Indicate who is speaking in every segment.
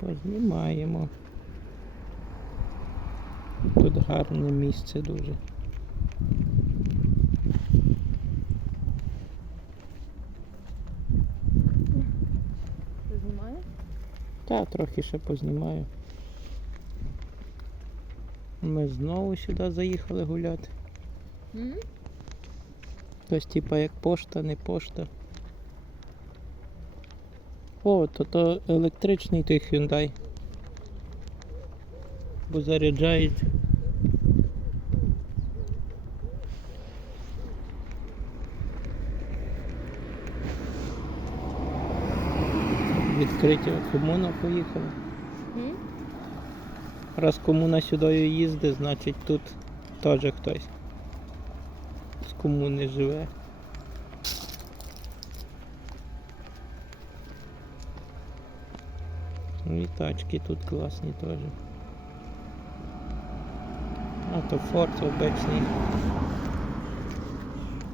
Speaker 1: Познімаємо. Тут гарне місце дуже.
Speaker 2: Ти знімаєш?
Speaker 1: Та трохи ще познімаю. Ми знову сюди заїхали гуляти.
Speaker 2: М?
Speaker 1: Ось типа як пошта, не пошта. О, то то електричний той Hyundai. Бо заряджають. Відкриття комуна поїхала. Раз комуна сюди їздить, значить тут теж хтось з комуни живе. Ну і тачки тут класні теж. А то форт обичний.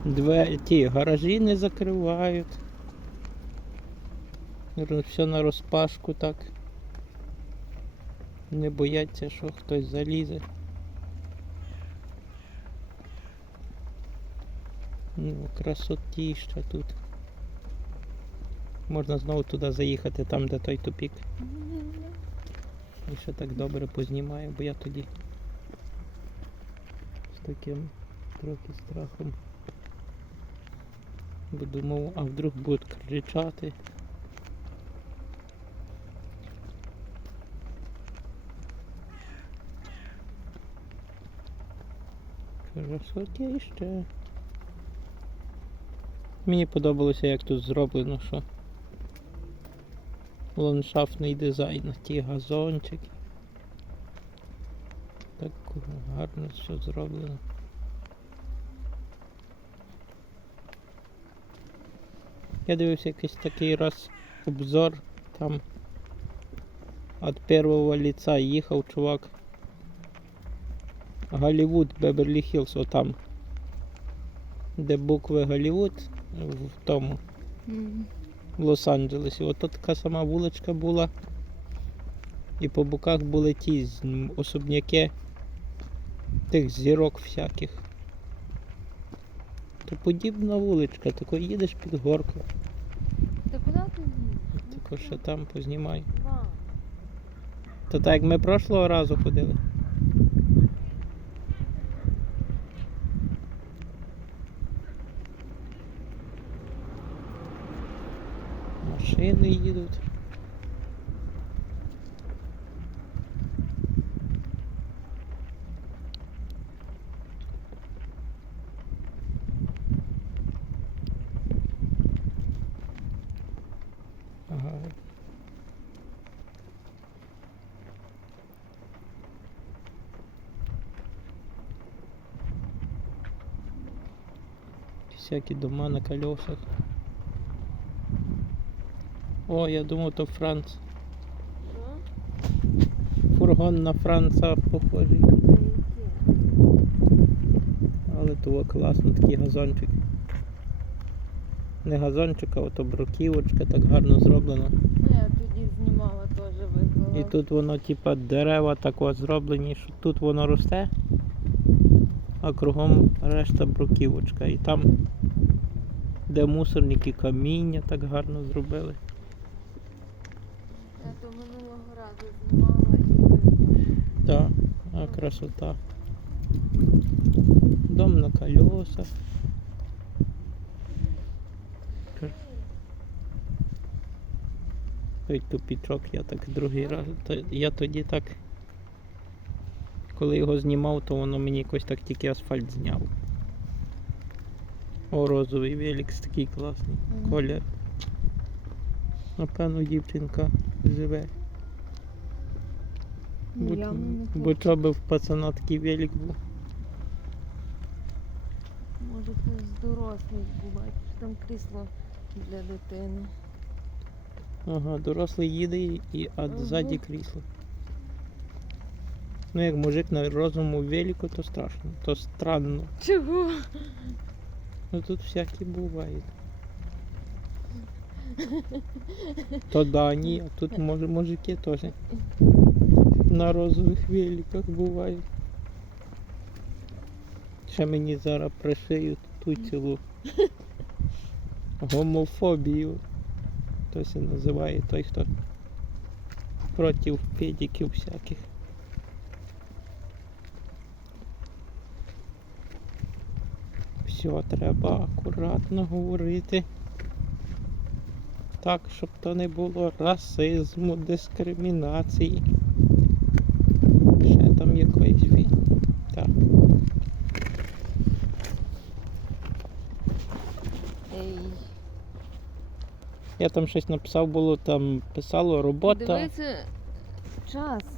Speaker 1: Двері, ті гаражі не закривають. Все на розпашку так. Не бояться, що хтось залізе. Ну, красотіща тут. Можна знову туди заїхати, там де той тупік. І ще так добре познімаю, бо я тоді з таким трохи страхом. Бо думав, а вдруг будуть кричати. Красотіще. Мені подобалося, як тут зроблено, що ландшафтний дизайн, ті газончики. Так гарно все зроблено. Я дивився якийсь такий раз обзор там від першого лица їхав чувак. Голлівуд, Беверлі Хіллз, отам. Де букви Голлівуд в тому
Speaker 2: М.
Speaker 1: в Лос-Анджелесі. Ото така сама вуличка була. І по боках були ті особняки тих зірок всяких. То подібна вуличка, тако їдеш під горку,
Speaker 2: Та куди ти їдеш?
Speaker 1: тако ще там познімай. То так як ми прошлого разу ходили. Машини їдуть. Ага. Всякі дома на колесах. О, я думав, то Франц. Фургон на Франца похожий. Але того класно, такий газончик. Не газончик, а ото бруківочка, так гарно зроблено.
Speaker 2: Ну, Я тоді знімала теж виклала.
Speaker 1: І тут воно, типа, дерева так от зроблені, що тут воно росте, а кругом решта бруківочка. І там, де мусорники, каміння так гарно зробили.
Speaker 2: То минулого разу знімала і.
Speaker 1: Так, а красота. Дом на колесах. Той тупічок я так другий раз. то- Я тоді так. Коли його знімав, то воно мені якось так тільки асфальт зняв. О, розовий велик такий класний.
Speaker 2: Мгм.
Speaker 1: Колір. Напевно, дівчинка живе.
Speaker 2: Ну,
Speaker 1: Бо,
Speaker 2: явно не
Speaker 1: бо чого би в пацана такий велик був.
Speaker 2: Може хтось з дорослих був, бачиш, там крісло для дитини.
Speaker 1: Ага, дорослий їде і- і а
Speaker 2: Ага.
Speaker 1: ззаді крісло. Ну як мужик на розуму велику, то страшно, то странно.
Speaker 2: Чого?
Speaker 1: Ну тут всякі бувають. То Данія, тут може мужики теж на розових великах бувають. Ще мені зараз пришиють ту цілу гомофобію. Хтось називає той, хто проти педиків всяких. Все, треба акуратно говорити. Так, щоб то не було расизму, дискримінації. Ще там якоїсь фі. Так.
Speaker 2: Ей.
Speaker 1: Я там щось написав, було там писало робота.
Speaker 2: Дивиться час.